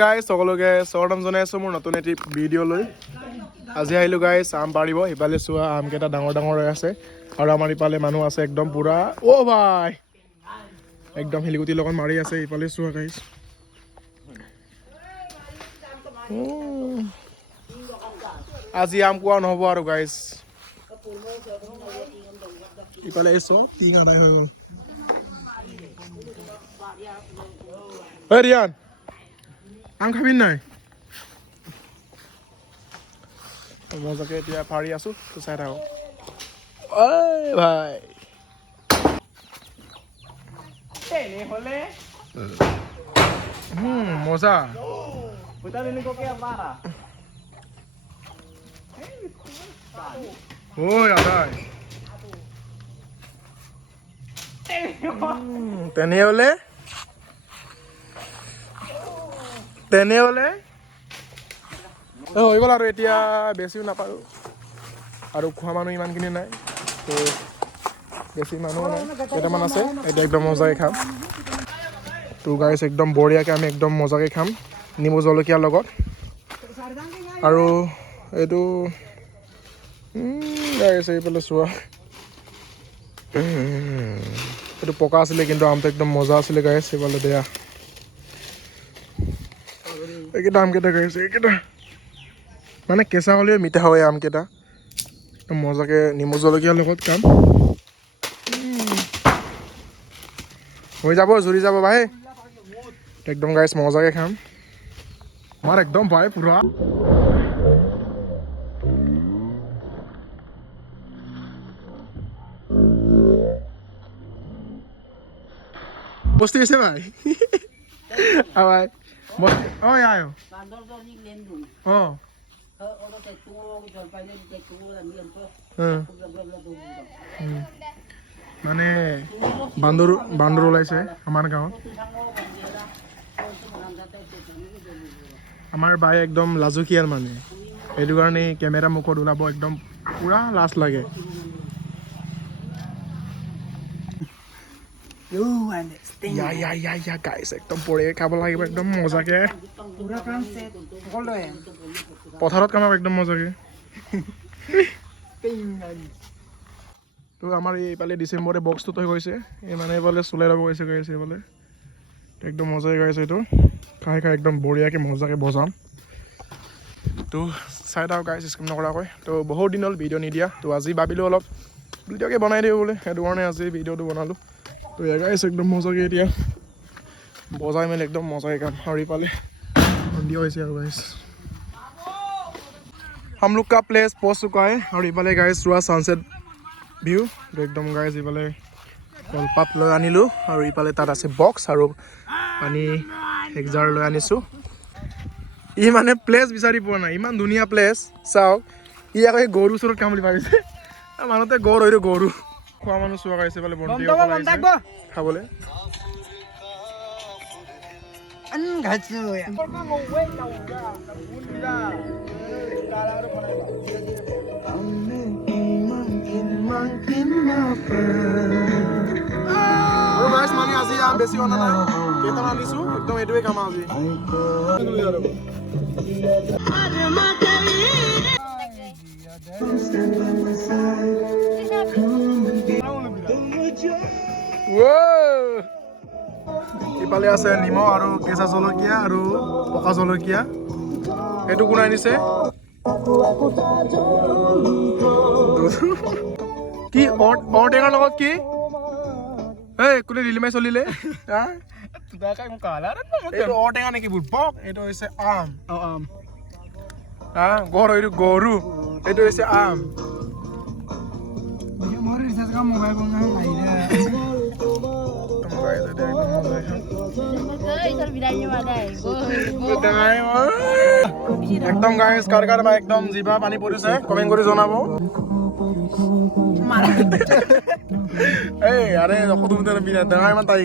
Guys সকলোকে স্বাগতম জনাইছোঁ মোৰ নতুন এটি ভিডিঅ'লৈ। আজি আহিলোঁ গাইজ আম পাৰিব। ইফালে চোৱা আমকেইটা ডাঙৰ ডাঙৰ হৈ আছে আৰু আমাৰ ইফালে মানুহ আছে একদম পুৰা অ' ভাই একদম শিলগুটিৰ লগত মাৰি আছে। ইফালে চোৱা গাইজ আজি আম কোৱা নহ'ব আৰু গাইজ। ইফালে এই চোৱা টিং আদায় হৈ গ'ল। ঐ ৰিয়ান আম খাবি নাই? মজাকে এতিয়া পাৰি আছোঁ তো চাই থাকোঁ। ঐ ভাই মজা ঐ আদায় তেনেহ'লে হৈ গ'ল আৰু এতিয়া বেছিও নাপাৰোঁ আৰু খোৱা মানুহ ইমানখিনি নাই তো বেছি মানুহ নাই কেইটামান আছে। এতিয়া একদম মজাকৈ খাম তো গাইছ একদম বঢ়িয়াকৈ আমি একদম মজাকৈ খাম নিমু জলকীয়াৰ লগত। আৰু এইটো গাইছ এইফালে চোৱা এইটো পকা আছিলে কিন্তু আমটো একদম মজা আছিলে গাইছ। এইফালে বেয়া এইকেইটা আমকেইটা গাইছ এইকেইটা মানে কেঁচা হ'লেও মিঠা হয় আমকেইটা একদম মজাকৈ নিমু জলকীয়াৰ লগত খাম। হৈ যাব জুৰি যাব ভাই একদম গাইছ মজাকৈ খাম আমাৰ একদম ভাই পুৰা বস্তি আছে ভাই ভাই oh ya yo oh মানে বান্দৰ ওলাইছে আমাৰ গাঁৱত। আমাৰ বাই একদম লাজুকীয়াল মানে সেইটো কাৰণে কেমেৰা মুখত ওলাব একদম পুৰা লাজ লাগে। গাইছ একদম বঢ়িয়াকৈ খাব লাগিব একদম মজাকৈ পথাৰত কামাম একদম মজাকৈ। তো আমাৰ এইফালে ডিচেম্বৰতে বক্সটোত হৈ গৈছে এই মানে এইফালে চলাই ল'ব গৈছে গাইছে এইফালে একদম মজাকৈ গাইছে এইটো খাই একদম বঢ়িয়াকৈ মজাকৈ বজাম। তো চাই থাকক গাইছ স্কিপ নকৰাকৈ। তো বহুত দিন হ'ল ভিডিঅ' নিদিয়া তো আজি ভাবিলোঁ অলপ ভিডিঅ'কে বনাই দিওঁ বোলে সেইটো কাৰণে আজি ভিডিঅ'টো বনালোঁ। তো গাইছ একদম মজাকৈ এতিয়া বজাই মেলি একদম মজাকৈ কাম আৰু ইফালে সন্ধিয়া হৈছে আৰু গাইছ हम लोग का प्लेस पहुंच चुका है और इफाले गाइस चुआ सनसेट ভিউ তো একদম গাইছ ইফালে কলপাত লৈ আনিলোঁ আৰু ইফালে তাত আছে বক্স আৰু পানী এক জাৰ লৈ আনিছোঁ। ই মানে প্লেচ বিচাৰি পোৱা নাই ইমান ধুনীয়া প্লেচ চাওক। ই আকৌ গৰুৰ ওচৰত কাম বুলি ভাবিছে মানুহতে গৰু হয়তো গৰু খোৱা মানুহ চোৱা গাইছে ইফালে বন্তি খাবলৈ আৰু গাইছ মানে আজি আম বেছি অনা নাই কেইটামান আনিছোঁ একদম এইটোৱে কাম আজি। ইফালে আছে নিমখ আৰু কেঁচা জলকীয়া আৰু পকা জলকীয়া এইটো কোনে আনিছে কি ঔটেঙাৰ লগত কি এই কোনে ৰিলিমাই চলিলে এইটো ঔটেঙা নেকি বুটবক এইটো হৈছে আম গৰু এইটো গৰু এইটো হৈছে আম। একদম গাইছ কাৰ কাৰ বা একদম জিভা পানী পৰিছে কমেণ্ট কৰি জনাব। এই আৰে ডাঙৰ ইমান তাই